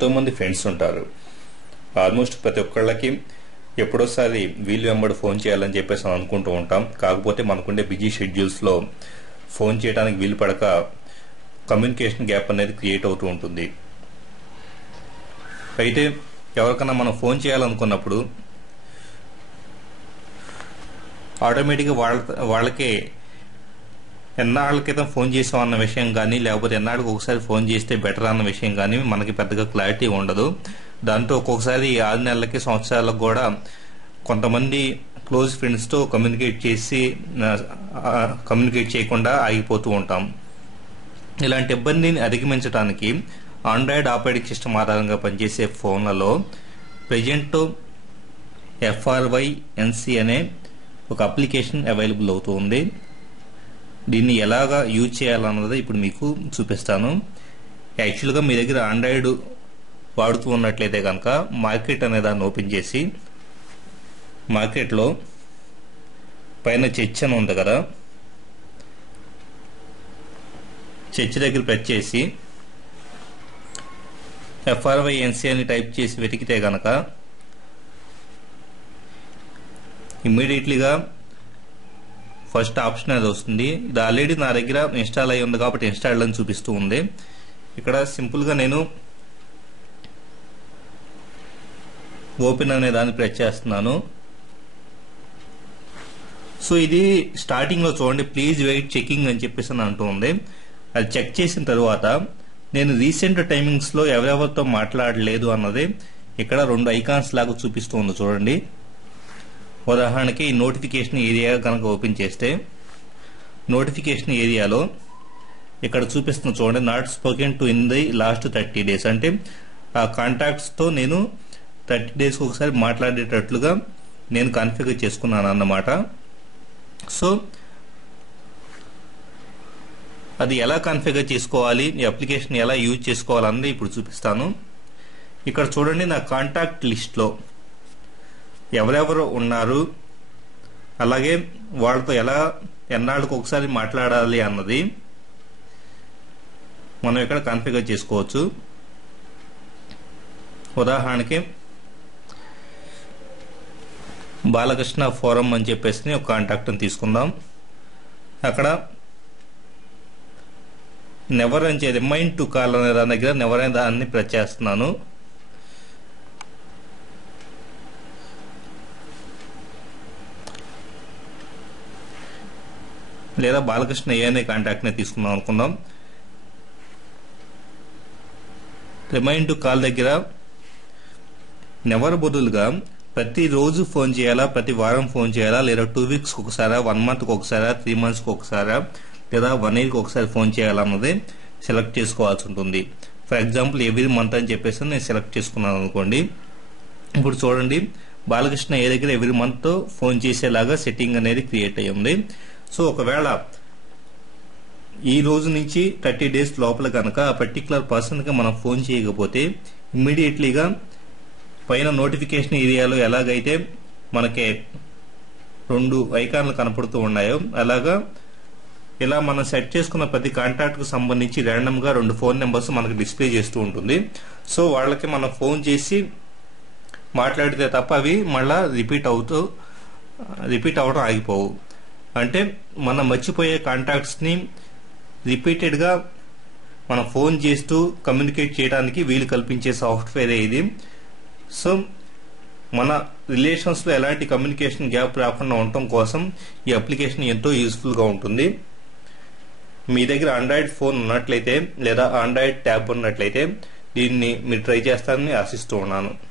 ఎంతోమంది ఫ్రెండ్స్ ఉంటారు. ఆల్మోస్ట్ ప్రతి ఒక్కళ్ళకి ఎప్పుడోసారి వీలు వెంబడి ఫోన్ చేయాలని చెప్పేసి మనం అనుకుంటూ ఉంటాం. కాకపోతే మనకుండే బిజీ షెడ్యూల్స్లో ఫోన్ చేయడానికి వీలు పడక కమ్యూనికేషన్ గ్యాప్ అనేది క్రియేట్ అవుతూ ఉంటుంది. అయితే ఎవరికైనా మనం ఫోన్ చేయాలనుకున్నప్పుడు ఆటోమేటిక్గా వాళ్ళ వాళ్ళకే ఎన్నాళ్ళ క్రితం ఫోన్ చేసాం అన్న విషయం కానీ లేకపోతే ఎన్నాళ్ళకి ఒకసారి ఫోన్ చేస్తే బెటర్ అన్న విషయం కానీ మనకి పెద్దగా క్లారిటీ ఉండదు. దాంతో ఒక్కొక్కసారి ఆరు నెలలకి సంవత్సరాలకు కూడా కొంతమంది క్లోజ్ ఫ్రెండ్స్తో కమ్యూనికేట్ చేసి కమ్యూనికేట్ చేయకుండా ఆగిపోతూ ఉంటాం. ఇలాంటి ఇబ్బందిని అధిగమించడానికి ఆండ్రాయిడ్ ఆపరేటింగ్ సిస్టమ్ ఆధారంగా పనిచేసే ఫోన్లలో ప్రజెంట్ ఎఫ్ఆర్వై ఎన్సీ అనే ఒక అప్లికేషన్ అవైలబుల్ అవుతుంది దీన్ని ఎలాగా యూజ్ చేయాలన్నది ఇప్పుడు మీకు చూపిస్తాను. యాక్చువల్గా మీ దగ్గర ఆండ్రాయిడ్ వాడుతూ ఉన్నట్లయితే కనుక మార్కెట్ అనే దాన్ని ఓపెన్ చేసి మార్కెట్లో పైన చర్చ్ అని ఉంది కదా. చర్చ్ దగ్గర ప్రెస్ చేసి ఎఫ్ఆర్వై ఎన్సీ అని టైప్ చేసి వెతికితే కనుక ఇమ్మీడియట్లీగా ఫస్ట్ ఆప్షన్ అది వస్తుంది. ఇది ఆల్రెడీ నా దగ్గర ఇన్స్టాల్ అయి ఉంది కాబట్టి ఇన్స్టాల్ అని చూపిస్తూ ఉంది. ఇక్కడ సింపుల్గా నేను ఓపెన్ అనే దాన్ని ప్రెస్ చేస్తున్నాను. సో ఇది స్టార్టింగ్లో చూడండి. ప్లీజ్ వెయిట్ చెకింగ్ అని చెప్పేసి అని అంటూ ఉంది అది చెక్ చేసిన తర్వాత నేను రీసెంట్ టైమింగ్స్లో ఎవరెవరితో మాట్లాడలేదు అన్నది ఇక్కడ రెండు ఐకాన్స్ లాగా చూపిస్తూ ఉంది చూడండి. ఉదాహరణకి ఈ నోటిఫికేషన్ ఏరియా కనుక ఓపెన్ చేస్తే నోటిఫికేషన్ ఏరియాలో ఇక్కడ చూపిస్తున్న చూడండి not spoken to in the last thirty days అంటే ఆ కాంటాక్ట్స్తో నేను థర్టీ డేస్కి ఒకసారి మాట్లాడేటట్లుగా నేను కాన్ఫిగర్ చేసుకున్నాను అన్నమాట. సో అది ఎలా కాన్ఫిగర్ చేసుకోవాలి ఈ అప్లికేషన్ ఎలా యూజ్ చేసుకోవాలన్నది ఇప్పుడు చూపిస్తాను. ఇక్కడ చూడండి నా కాంటాక్ట్ లిస్ట్లో ఎవరెవరు ఉన్నారు? అలాగే వాళ్ళతో ఎలా ఎన్నాళ్ళకు ఒకసారి మాట్లాడాలి అన్నది మనం ఇక్కడ కాన్ఫిగర్ చేసుకోవచ్చు. ఉదాహరణకి బాలకృష్ణ ఫోరం అని చెప్పేసి ఒక కాంటాక్ట్ని తీసుకుందాం. అక్కడ నెవర్ అని రిమైండ్ టు కాల్ అనే దాని దగ్గర నెవర్ అనే దాన్ని ప్రెస్ చేస్తున్నాను. లేదా బాలకృష్ణ ఏ అనే కాంటాక్ట్ని తీసుకుందాం అనుకుందాం. రిమైండ్ టు కాల్ దగ్గర నెవర్ బదులుగా ప్రతి రోజు ఫోన్ చేయాలా ప్రతి వారం ఫోన్ చేయాలా లేదా టూ వీక్స్ ఒకసారా వన్ మంత్ ఒకసారా త్రీ మంత్స్ ఒకసారా లేదా వన్ ఇయర్కి ఒకసారి ఫోన్ చేయాలన్నది సెలెక్ట్ చేసుకోవాల్సి ఉంటుంది. ఫర్ ఎగ్జాంపుల్ ఎవ్రీ మంత్ అని చెప్పేసి నేను సెలెక్ట్ చేసుకున్నాను అనుకోండి. ఇప్పుడు చూడండి బాలకృష్ణ ఏ దగ్గర ఎవ్రీ మంత్ ఫోన్ చేసేలాగా సెట్టింగ్ అనేది క్రియేట్ అయ్యింది. సో ఒకవేళ ఈ రోజు నుంచి థర్టీ డేస్ లోపల కనుక ఆ పర్టికులర్ పర్సన్కి మనం ఫోన్ చేయకపోతే ఇమ్మీడియట్లీగా పైన నోటిఫికేషన్ ఏరియాలో ఎలాగైతే మనకి రెండు ఐకాన్లు కనపడుతూ ఉన్నాయో అలాగా ఇలా మనం సెట్ చేసుకున్న ప్రతి కాంటాక్ట్కు సంబంధించి ర్యాండమ్గా రెండు ఫోన్ నెంబర్స్ మనకు డిస్ప్లే చేస్తూ ఉంటుంది. సో వాళ్ళకి మనం ఫోన్ చేసి మాట్లాడితే తప్ప అవి మళ్ళీ రిపీట్ అవుతూ రిపీట్ అవడం ఆగిపోవు. అంటే మనం మర్చిపోయే కాంటాక్ట్స్ని రిపీటెడ్గా మనం ఫోన్ చేస్తూ కమ్యూనికేట్ చేయడానికి వీలు కల్పించే సాఫ్ట్వేర్ ఇది. సో మన రిలేషన్స్లో ఎలాంటి కమ్యూనికేషన్ గ్యాప్ రాకుండా ఉండటం కోసం ఈ అప్లికేషన్ ఎంతో యూస్ఫుల్గా ఉంటుంది. మీ దగ్గర ఆండ్రాయిడ్ ఫోన్ ఉన్నట్లయితే లేదా ఆండ్రాయిడ్ ట్యాబ్ ఉన్నట్లయితే దీన్ని మీరు ట్రై చేస్తారని ఆశిస్తూ ఉన్నాను.